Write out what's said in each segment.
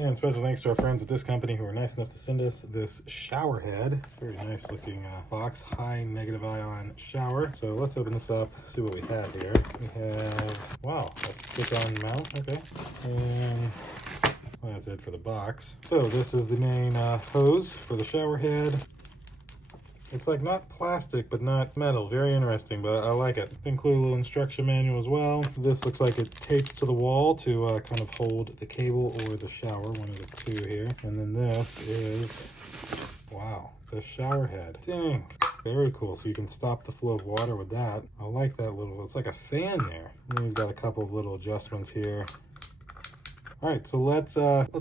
And special thanks to our friends at this company who were nice enough to send us this shower head. Very nice looking box, high negative ion shower. So let's open this up, see what we have here. We have, wow, a stick-on mount, okay. And well, that's it for the box. So this is the main hose for the shower head. It's like not plastic, but not metal. Very interesting, but I like it. They include a little instruction manual as well. This looks like it tapes to the wall to kind of hold the cable or the shower, one of the two here. And then this is, wow, the shower head. Dang, very cool. So you can stop the flow of water with that. I like that little, it's like a fan there. And then you've got a couple of little adjustments here. All right, so let's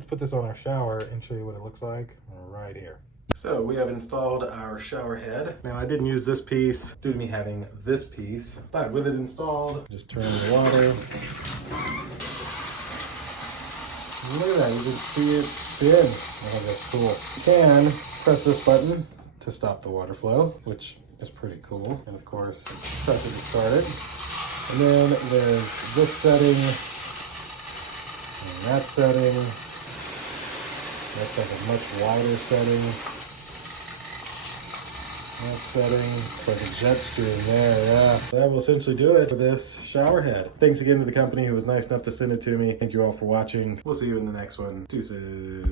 put this on our shower and show you what it looks like right here. So we have installed our shower head. Now I didn't use this piece due to me having this piece, but with it installed, just turn the water. Look at that, you can see it spin. Oh, that's cool. You can press this button to stop the water flow, which is pretty cool. And of course, press it to start it. And then there's this setting, and that setting. That's like a much wider setting. That setting, it's like a jet stream there, yeah. That will essentially do it for this shower head. Thanks again to the company who was nice enough to send it to me. Thank you all for watching. We'll see you in the next one. Deuces.